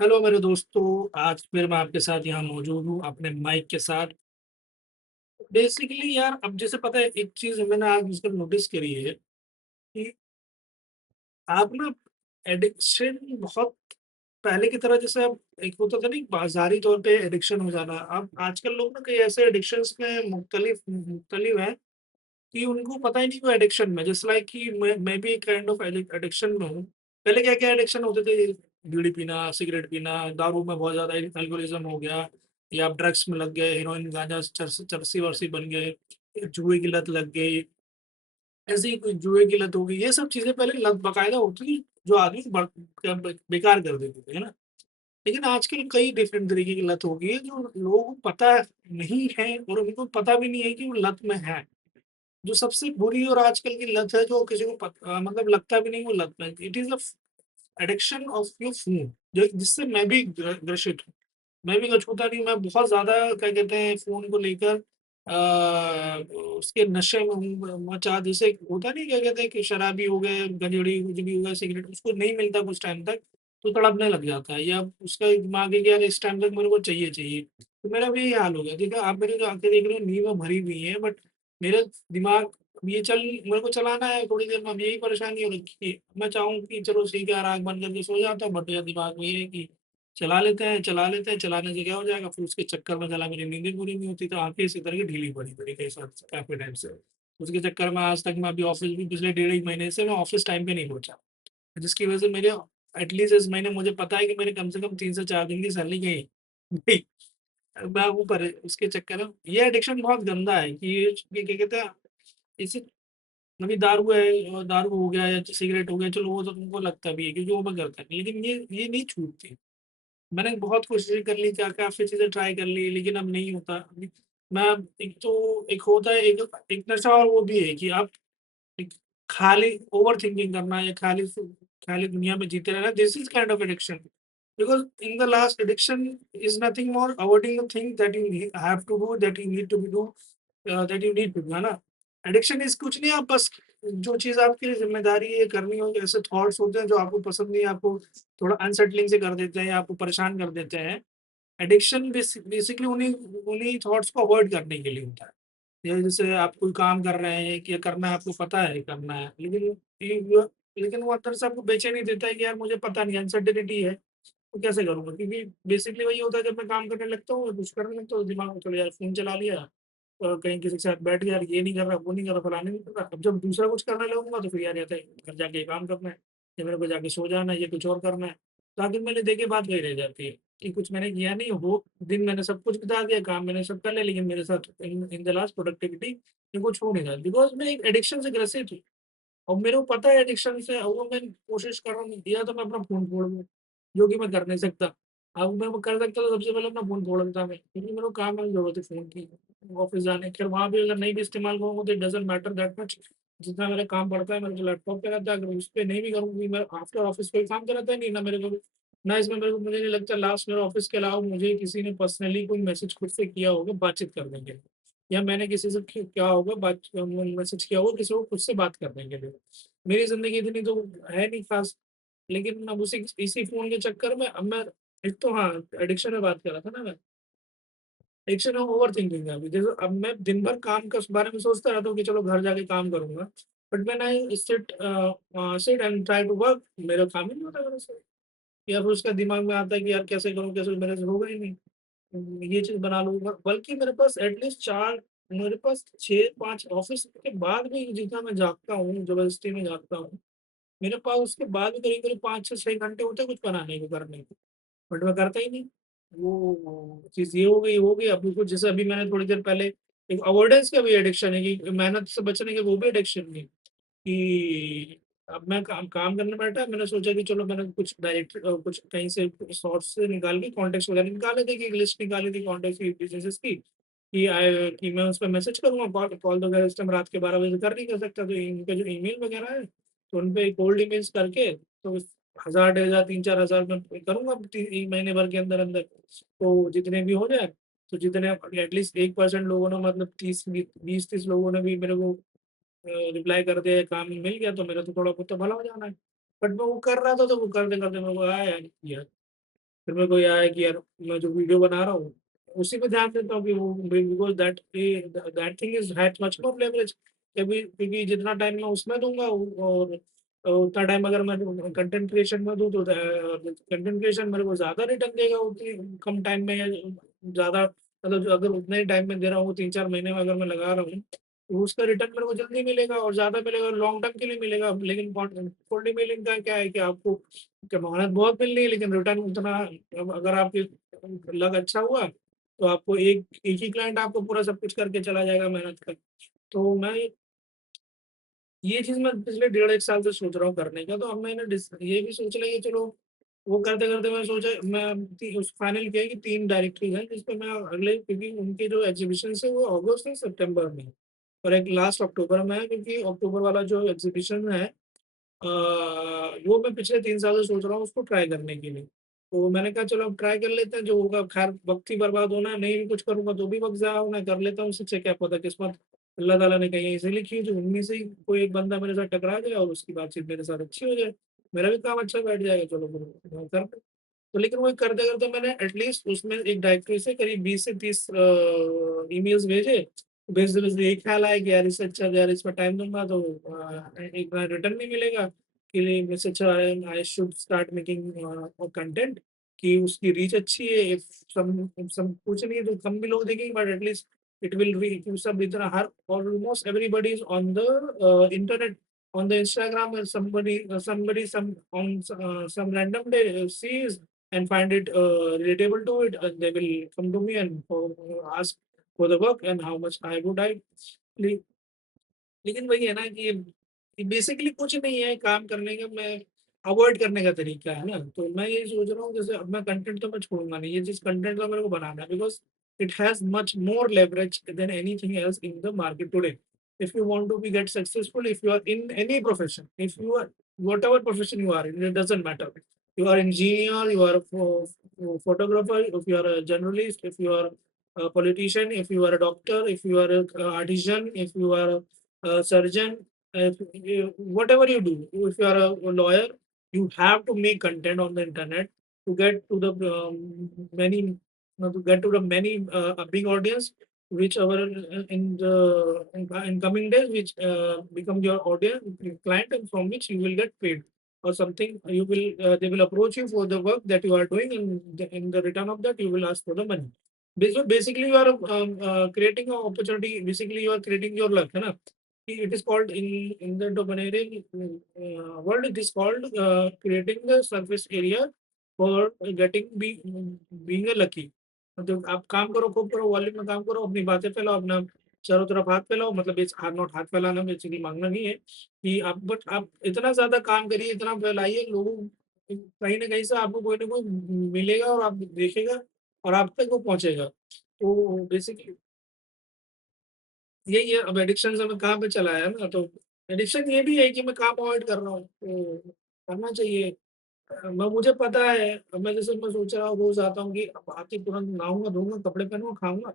Hello मेरे दोस्तों, आज फिर मैं आपके साथ यहाँ मौजूद हूँ अपने माइक के साथ। बेसिकली यार अब जैसे पता है एक चीज़ मैंने आज आजकल नोटिस करी है कि आप ना एडिक्शन बहुत पहले की तरह जैसे अब एक होता था ना कि बाज़ारी तौर पे एडिक्शन हो जाना, अब आजकल लोग ना कई ऐसे एडिक्शंस में मुख्तलिफ मुख्तलिफ हैं कि उनको पता ही नहीं वो एडिक्शन में जस्ट लाइक कि मैं भी एक काइंड ऑफ एडिक्शन में हूँ। पहले क्या-क्या एडिक्शन होते थे, बीड़ी पीना, सिगरेट पीना, दारू में बहुत ज़्यादा अल्कोहलिज़्म हो गया या आप ड्रग्स में लग गए, हेरोइन, गांजा, चरसी-वरसी बन गए, जुए की लत लग गई, ऐसे ही कोई जुए की लत हो गई। ये सब चीज़ें पहले लत बाकायदा होती थी, जो आदमी को बेकार कर देती थी, है ना? लेकिन आजकल कई डिफरेंट तरीके की लत हो गई है, जो लोगों को पता नहीं है और उनको पता भी नहीं है कि वो लत में है। जो सबसे बुरी और आजकल की लत है जो किसी को मतलब लगता भी नहीं वो लत है। It is addiction of your phone जो जिससे मैं भी ग्रसित हूँ। मैं भी अछूता नहीं, मैं बहुत ज़्यादा क्या कहते हैं फ़ोन को लेकर उसके नशे में हूँ मचा जैसे होता नहीं क्या कहते हैं कि शराबी हो गए, गंजेड़ी कुछ भी हो गया, सिगरेट उसको नहीं मिलता कुछ टाइम तक, तो तड़पने लग जाता है या उसका दिमाग है कि यार इस टाइम तक मेरे को चाहिए। तो मेरा भी यही हाल हो गया। ठीक है, आप मेरी जो आँखें देख रहे हो नींद में भरी हुई हैं बट मेरा दिमाग ये चल मेरे को चलाना है थोड़ी देर में, अब यही परेशानी हो रखी है। मैं चाहूँ कि चलो ठीक है यार आँख बंद करके सो जाता हूँ बट मेरे दिमाग में ये है कि चला लेते हैं, चलाने से क्या हो जाएगा फिर उसके चक्कर में साला मेरी नींद ही पूरी नहीं होती, तो आँखें इसी तरह की ढीली पड़ी पड़ी कई साल से काफ़ी टाइम से। उसके चक्कर में आज तक मैं अभी ऑफ़िस भी पिछले डेढ़ 1 महीने से मैं ऑफ़िस टाइम पे नहीं पहुँचा। जिसकी वज़ह से मेरे एटलीस्ट इस महीने मुझे पता है कि मेरे कम से कम 3 से 4 दिन की सैलरी गई। गई। मैं ऊपर है उसके चक्कर में ये एडिक्शन बहुत गंदा है कि ये क्या कहते हैं इसे अभी दारू है और दारू हो गया या सिगरेट हो गया चलो वो तो तुमको लगता भी है क्योंकि वो मैं करता नहीं लेकिन ये नहीं छूटती। मैंने बहुत कोशिशें कर ली, क्या काफ़ी चीज़ें ट्राई कर ली, लेकिन अब नहीं होता। अभी मैं एक तो एक होता है एक एक नशा और वो भी है कि आप एक खाली ओवरथिंकिंग करना या खाली दुनिया में जीते रहना, this is kind of addiction. Because in the last addiction is nothing more avoiding the thing that you have to do, that you need to do that you need to do, है ना? Addiction is कुछ नहीं, आप बस जो चीज़ आपकी ज़िम्मेदारी है करनी हो, ऐसे थॉट्स होते हैं जो आपको पसंद नहीं है, आपको थोड़ा अनसेटलिंग से कर देते हैं या आपको परेशान कर देते हैं। एडिक्शन बेसिकली उन्हीं उन्हीं थॉट्स को अवॉइड करने के लिए होता है। या जैसे आप कोई काम कर रहे हैं कि ये करना है, आपको पता है करना है, ये लेकिन वो अंदर से आपको बेचैनी देता है कि यार मुझे पता नहीं अनसर्टेनिटी है, तो कैसे करूँगा? क्योंकि बेसिकली वही होता है जब मैं काम करने लगता हूँ, कुछ करने लगता हूँ, दिमाग में चलो यार फ़ोन चला लिया कहीं किसी के साथ बैठ गया, यार ये नहीं कर रहा, वो नहीं कर रहा, फलाना नहीं कर रहा। अब जब दूसरा कुछ करने लगूँगा तो फिर यार रहता है घर जाके ये काम करना है, या मेरे को जाके सो जाना है, ये कुछ और करना है। तो आखिर मैंने देखिए बात वही रह जाती है कि कुछ मैंने किया नहीं, वो दिन मैंने सब कुछ बिता दिया, काम मैंने सब कर लिया, लेकिन मेरे साथ इन इन द लास्ट प्रोडक्टिविटी ये कुछ हो नहीं रहा। बिकॉज़ मैं एक एडिक्शन से ग्रसित हूँ और मेरे को पता है एडिक्शन से और वो मैं कोशिश कर रहा हूँ या तो मैं अपना फ़ोन फोड़ दूँ, जो कि मैं कर नहीं सकता। अब मैं वो कर सकता तो सबसे पहले अपना फ़ोन फोड़ देता मैं, क्योंकि मेरे को काम में ज़रूरत है फ़ोन की, ऑफ़िस जाने की। फिर वहाँ भी अगर नहीं भी इस्तेमाल करूँगा तो it doesn't matter that much, जितना मेरा काम पड़ता है मेरे को लैपटॉप पे रहता है, अगर उस पे नहीं भी करूँगी मैं आफ्टर ऑफ़िस कोई काम तो रहता ही नहीं ना मेरे को, ना इसमें मेरे को मुझे नहीं लगता लास्ट मेरे ऑफ़िस के अलावा मुझे किसी ने पर्सनली कोई मैसेज खुद से किया होगा बातचीत करने के लिए, या मैंने किसी से किया होगा मैसेज किया होगा किसी को खुद से बात करने के लिए। मेरी ज़िंदगी इतनी तो है नहीं ख़ास, लेकिन अब उसी इसी फ़ोन के चक्कर में अब मैं एक तो हाँ, एडिक्शन में बात कर रहा था ना मैं, एडिक्शन ऑफ ओवरथिंकिंग है अभी। जैसे अब मैं दिन भर काम के बारे में सोचता रहता हूँ कि चलो घर जाके काम करूँगा, but when I sit and try to work मेरा काम ही नहीं होता मेरे से। या फिर उसका दिमाग में आता है कि यार कैसे मेरे से होगा ही नहीं। ये चीज़ बना लूँगा, बल्कि मेरे पास एटलीस्ट 4 मेरे पास 6-5 ऑफ़िस के बाद भी जितना मैं जागता हूँ, ज़बरदस्ती में जागता हूँ, मेरे पास उसके बाद भी करीब-करीब 5 से 6 घंटे होते हैं कुछ बनाने को, करने को, बट मैं करता ही नहीं। वो चीज़ ये हो गई, अब बिल्कुल जैसे अभी मैंने थोड़ी देर पहले एक अवॉइडेंस का भी एडिक्शन है कि मेहनत से बचने के वो भी एडिक्शन है कि अब मैं काम काम करने बैठा, मैंने सोचा कि चलो मैंने कुछ कहीं से सोर्स से निकाल के कॉन्टेक्ट्स वगैरह निकाले थे, कि एक लिस्ट निकाली थी कॉन्टेक्ट्स की बिज़नेसेस की, कि मैं उसपे मैसेज करूँगा, कॉल कॉल वगैरह इस टाइम रात के 12 बजे कर नहीं कर सकता, तो इनके जो ईमेल वगैरह है, तो उनपे कोल्ड ईमेल्स करके तो 1000 डेढ़ हज़ार 3-4 हज़ार में करूँगा महीने भर के अंदर-अंदर। तो जितने भी हो जाए, तो जितने एटलीस्ट 1% लोगों ने मतलब 20-30 लोगों ने भी मेरे को रिप्लाई कर दिया, काम मिल गया तो मेरा तो थोड़ा बहुत तो भला हो जाना है। बट मैं वो कर रहा था तो वो करते-करते मेरे को आया यार, फिर मेरे को ये आया कि यार मैं जो वीडियो बना रहा हूँ, उसी पे ध्यान देता हूँ कि वो because that thing is has much more leverage कभी क्योंकि जितना टाइम मैं उसमें दूँगा और उतना टाइम अगर मैं कंटेंट क्रिएशन में दूँ तो कंटेंट क्रिएशन मेरे को ज़्यादा रिटर्न देगा उतनी कम टाइम में या ज़्यादा मतलब जो अगर उतने ही टाइम में दे रहा हूँ 3-4 महीने में अगर मैं लगा रहा हूँ, तो उसका रिटर्न मेरे को जल्दी मिलेगा और ज़्यादा मिलेगा और लॉन्ग टर्म के लिए मिलेगा। लेकिन कोल्ड डीमेलिंग का क्या है कि आपको मेहनत बहुत मिल रही है लेकिन रिटर्न उतना अब अगर आपकी लक अच्छा हुआ, तो आपको एक ही क्लाइंट आपको पूरा सब कुछ करके चला जाएगा मेहनत का। तो मैं ये चीज़ मैं पिछले डेढ़ 1 साल से सोच रहा हूँ करने का, तो अब मैंने ये भी सोच लिया कि चलो वो करते-करते मैं सोचा मैं फाइनल किया कि 3 डायरेक्टरीज़ हैं जिस पे मैं अगले क्योंकि उनके जो एग्ज़िबिशन्स है वो अगस्त और सितंबर में है और एक लास्ट अक्टूबर में है क्योंकि अक्टूबर वाला जो एग्ज़िबिशन है वो मैं पिछले 3 साल से सोच रहा हूँ उसको ट्राई करने के लिए। तो मैंने कहा चलो अब ट्राई कर लेते हैं, जो होगा ख़ैर वक़्त ही बर्बाद होना है, नहीं भी कुछ करूँगा तो भी वक़्त ज़ाया होना है, कर लेता हूँ, उससे अच्छा क्या पता किस्मत अल्लाह ताला ने कहीं ऐसे लिखी है जो उनमें से ही कोई एक बंदा मेरे साथ टकरा जाए और उसकी बातचीत मेरे साथ अच्छी हो जाए। मेरा भी काम अच्छा बैठ जाएगा चलो फिर करते हैं। तो लेकिन वही करते-करते मैंने एटलीस्ट उसमें एक डायरेक्टरी से करीब 20 से 30 ईमेल्स भेजे। भेजते-भेजते यही ख़्याल आया कि यार इससे अच्छा यार इसमें टाइम दूँगा तो एक बार रिटर्न नहीं मिलेगा कि इससे अच्छा I should start making content कि उसकी रीच अच्छी है। इफ सम कुछ नहीं है तो कम भी लोग देखेंगे but at least it will reach सब इतना हर almost everybody is on the internet on the Instagram and somebody some random day sees and find it relatable to it and they will come to me and ask for the work and how much I would I le- लेकिन वही है ना कि basically कुछ नहीं है काम करने का मैं अवॉइड करने का तरीका है ना तो मैं ये सोच रहा हूँ जैसे अब मैं कंटेंट तो मैं छोड़ूंगा नहीं ये चीज कंटेंट तो मेरे को बनाना है because it has much more leverage than anything else in the market today if you want to be get successful if you are in any profession if you are whatever profession you are in it doesn't matter you are engineer you are a photographer if you are a journalist if you are a politician if you are a doctor if you are a artisan if you are surgeon, whatever you do, if you are a lawyer, you have to make content on the internet to get to the to get to the many a big audience, which our in coming days, which become your audience client, and from which you will get paid or something. You will they will approach you for the work that you are doing, and in the return of that, you will ask for the money. Basically, you are creating an opportunity. Basically, you are creating your luck, है ना? It is called in the domain world. It is called creating the surface area for getting being a lucky. मतलब आप काम करो, खूब करो, volume में काम करो, अपनी बातें फैलाओ, अपना चारों तरफ हाथ फैलाओ, मतलब इट्स नॉट हाथ फैलाना बेसिकली माँगना नहीं है कि आप बट आप इतना ज़्यादा काम करिए, इतना फैलाइए, लोगों कहीं न कहीं से आपको कोई न कोई मिलेगा और आप देखेगा और आप तक वो पहुँचेगा। तो बेसिकली यही है, अब एडिक्शन से मैं कहाँ पे चला आया ना, तो एडिक्शन ये भी है कि मैं काम अवॉइड कर रहा हूँ, तो करना चाहिए। मैं मुझे पता है, अब मैं सोच रहा हूँ रोज़ आता हूँ कि अब आके तुरंत नहाऊँगा, धोऊँगा, कपड़े पहनूँगा, खाऊँगा,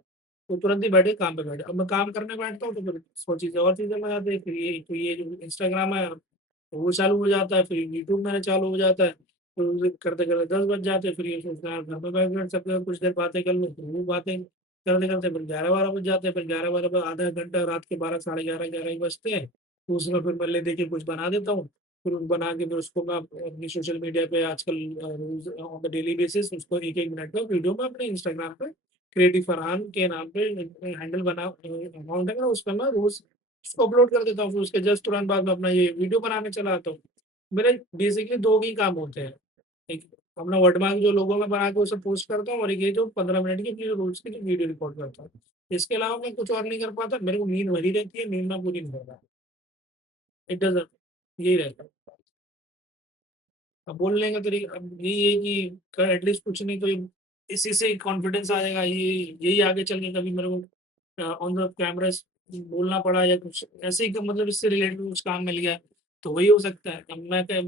तो तुरंत ही बैठ के काम पे बैठ अब मैं काम करने बैठता हूँ तो फिर 100 चीज़ें और चीज़ें में आती है, फिर ये जो इंस्टाग्राम है, तो वो चालू हो जाता है, फिर यूट्यूब मेरा चालू हो जाता है, तो करते-करते 10 बज जाते हैं, फिर ये सोचना है घर पे बैठ सकते हैं, कुछ देर बातें कर लूँ, फिर वो बातें करते-करते फिर 11-12 बज जाते हैं, फिर 11-12 बजे आधा घंटा रात के 12 साढ़े 11, 11 ही बजते हैं, तो उसमें फिर मैं ले दे के कुछ बना देता हूँ। फिर बना के फिर उसको मैं अपनी सोशल मीडिया पे आजकल रोज़ ऑन द डेली बेसिस उसको 1-1 मिनट का वीडियो मैं अपने इंस्टाग्राम पे क्रिएटिव फरहान के नाम पे हैंडल अकाउंट है मेरा उसपे मैं रोज़ उसको अपलोड कर देता हूँ। फिर उसके जस्ट तुरंत बाद में अपना ये वीडियो बनाने चला आता हूँ। मेरे बेसिकली 2 ही काम होते हैं। एक अपना वर्डमार्क जो लोगो में बना के उसे पोस्ट करता हूँ और एक ये जो 15 मिनट की अपनी रोज़ की जो वीडियो रिकॉर्ड करता हूँ। इसके अलावा मैं कुछ और नहीं कर पाता। मेरे को नींद भरी रहती है, नींद मैं पूरी नहीं कर पाता। इट डज़न्ट यही रहता है। अब बोलने का तरीका अब यही है कि एटलीस्ट कुछ नहीं तो इसी से कॉन्फिडेंस आ जाएगा ये यही आगे चल के कभी मेरे को ऑन द कैमरास बोलना पड़ा या कुछ ऐसे ही मतलब इससे रिलेटेड कुछ काम मिल गया तो वही हो सकता है अब मैं क्या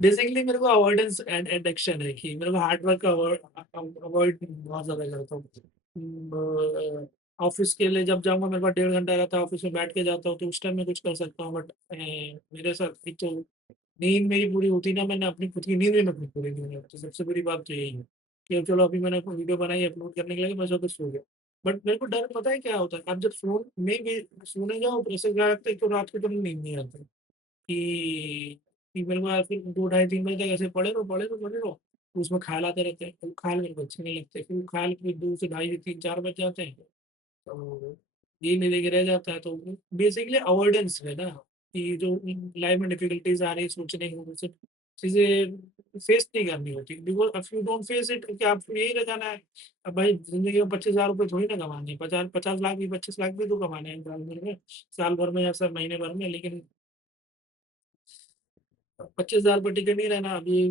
बेसिकली मेरे को अवॉइडेंस एंड एडिक्शन है कि मेरे को हार्ड वर्क का अवॉइड बहुत ज़्यादा करता हूँ ऑफिस के लिए जब जाऊँगा मेरे पास 1.5 घंटा रहता है ऑफिस में बैठ के जाता हूँ तो उस टाइम में कुछ कर सकता हूँ बट मेरे साथ एक तो नींद मेरी पूरी होती ना, मैंने अपनी खुद की नींद भी मैं अपनी पूरी नहीं होने तो सबसे बड़ी बात तो यही है कि चलो अभी मैंने वीडियो बनाई अपलोड करने के लिए मैं तो सो गया। बट मेरे को डर पता है क्या होता है, आप जब फोन में भी सोने जाओ तो ऐसे क्या लगता है तो रात को तो नींद नहीं आती कि मेरे को यार फिर 2 ढाई 3 बजे तक ऐसे पड़े रहो तो उसमें ख्याल आते रहते हैं, वो ख्याल मेरे को अच्छे नहीं लगते, फिर वो ख्याल फिर 2 से ढाई 3 4 बज जाते हैं, तो ये नहीं लेके रह जाता है, तो बेसिकली अवॉइडेंस है ना कि जो लाइफ में डिफिकल्टीज आ रही है सोचने की, वो सब चीजें फेस नहीं करनी होती, because if you don't face it क्या आपको यही रह जाना है। अब भाई जिंदगी में 25,000 रुपये थोड़ी ना कमाने हैं, 50 50 लाख भी 25 लाख भी तो कमाने हैं साल भर में, साल भर में या सर महीने भर में, लेकिन 25,000 पर टिके नहीं रहना। अभी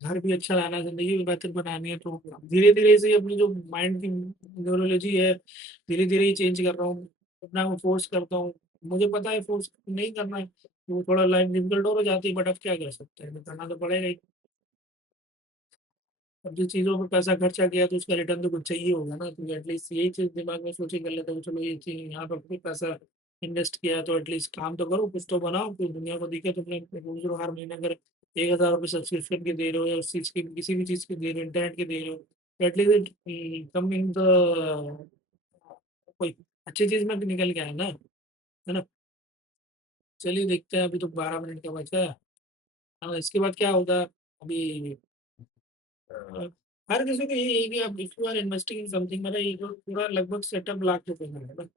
घर भी अच्छा लाना है, जिंदगी भी बेहतर बनानी है, तो धीरे धीरे से अपनी जो माइंड की न्यूरोलॉजी है धीरे धीरे ही चेंज कर रहा हूँ, अपना को फोर्स करता हूँ। मुझे पता है फोर्स नहीं करना है तो थोड़ा लाइफ डिफिकल्ट हो जाती है, बट अब क्या कर सकते हैं, करना तो पड़ेगा ही। अब जिस चीज़ों पर पैसा खर्चा किया तो उसका रिटर्न तो कुछ चाहिए होगा ना, तो एटलीस्ट यही चीज़ दिमाग में सोच के कर लेता हूँ, चलो ये चीज़ यहाँ पर भी पैसा इन्वेस्ट किया है, तो एटलीस्ट काम तो करो, कुछ तो बनाओ, फिर दुनिया को दिखे तुमने रोज रोज हर महीने अगर 1,000 रुपये सब्सक्रिप्शन के दे रहे हो या उस चीज़ की किसी भी चीज़ के दे रहे हो, इंटरनेट के दे रहे हो, तो एटलीस्ट कम इन द कोई अच्छी चीज़ में भी निकल के आए ना, है ना। चलिए देखते हैं, अभी तो 12 मिनट का बचा है। हाँ, इसके बाद क्या होगा अभी, अ, हर किसी को यही है कि आप if you are investing in something, मतलब ये जो पूरा लगभग सेटअप लाख रुपए का है ना,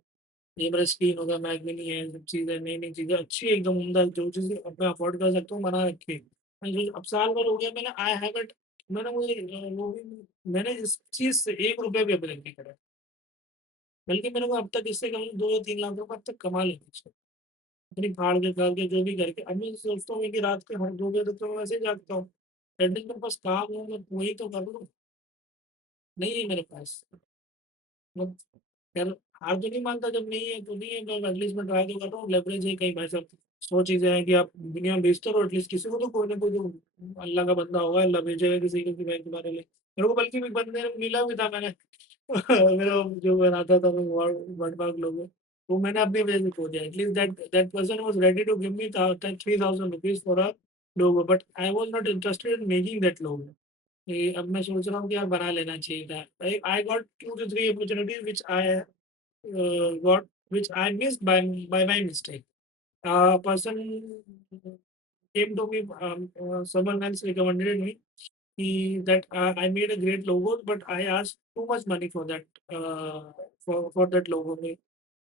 ये मेरा स्क्रीन होगा, मैक मिनी है, सब चीज़ें नई नई चीज़ें अच्छी एकदम उम्दा, जो चीज़ मैं अफोर्ड कर सकता हूँ बना रखी। मैं जो अब साल भर हो गया मैंने आई हैवंट, मैंने वो भी मैंने इस चीज़ से 1 रुपया भी अभी तक नहीं करा, बल्कि मेरे को अब तक इससे कम 2 या 3 लाख रुपए अब तक कमा लेना चाहिए, अपनी फाड़ के खा के जो भी करके। अब मैं सोचता हूँ कि रात के हर 2 बजे तक तो मैं वैसे ही जागता हूँ, एटलीस्ट मेरे पास काम है, मैं वही तो कर लूँ, नहीं है मेरे पास। मतलब यार, हार तो नहीं मानता, जब नहीं है तो नहीं है, मैं एटलीस्ट मैं ट्राई तो कर रहा हूँ, लेवरेज है कहीं भाई साहब। 100 चीजें हैं कि आप दुनिया में बेचते रहो, एटलीस्ट किसी को तो कोई ना कोई जो अल्लाह का बंदा होगा, अल्लाह भेजेगा किसी को कि भाई तुम्हारे लिए। मेरे को बल्कि भी बंदे ने मिला भी था, मैंने मेरा जो बनाता था मैं वर्ड मार्क लोगो, वो मैंने अपनी वजह से खो दिया, at least that that person was ready to give me 3,000 rupees for a logo, but I was not interested in making that logo. ये अब मैं सोच रहा हूँ कि यार बना लेना चाहिए था। I got 2 to 3 opportunities which I got which I missed by my mistake. A person came to me, someone else recommended me that I made a great logo, but I asked too much money for that, for that logo.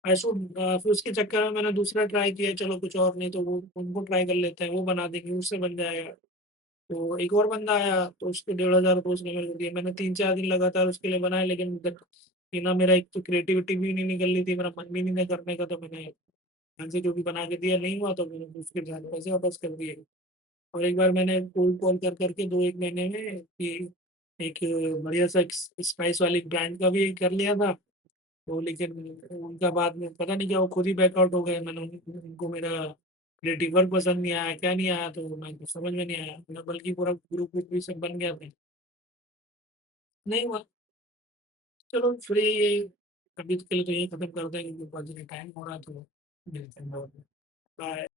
I should फिर उसके चक्कर में मैंने दूसरा try किया, चलो कुछ और नहीं तो वो उनको ट्राई कर लेते हैं, वो बना देंगे, उससे बन जाएगा। तो एक और बंदा आया तो उसके 1,500 रुपये उसने मेरे को दिए, मैंने 3 4 दिन लगातार उसके लिए बनाए, लेकिन कि ना मेरा एक तो क्रिएटिविटी भी नहीं निकल रही थी, मेरा मन भी नहीं था करने का, तो मैंने ढंग से जो भी बना के दिया नहीं हुआ तो मैंने उसके पैसे वापस कर दिए। और एक बार मैंने कोल्ड कॉल कर करके 2 1 महीने में कि एक बढ़िया सा स्पाइस वाली ब्रांड का भी कर लिया था, तो लेकिन उनका बाद में पता नहीं क्या वो खुद ही बैकआउट हो गए, मैंने उनको मेरा क्रिएटिव वर्क पसंद नहीं आया, क्या नहीं आया, तो मैं कुछ समझ में नहीं आया, मैं बल्कि पूरा ग्रुप ग्रुप भी सब बन गया था, नहीं हुआ। चलो फ्री ये अभी के लिए तो यही खत्म करते हैं क्योंकि टाइम हो रहा है, तो मिलते हैं बाद में। बाय।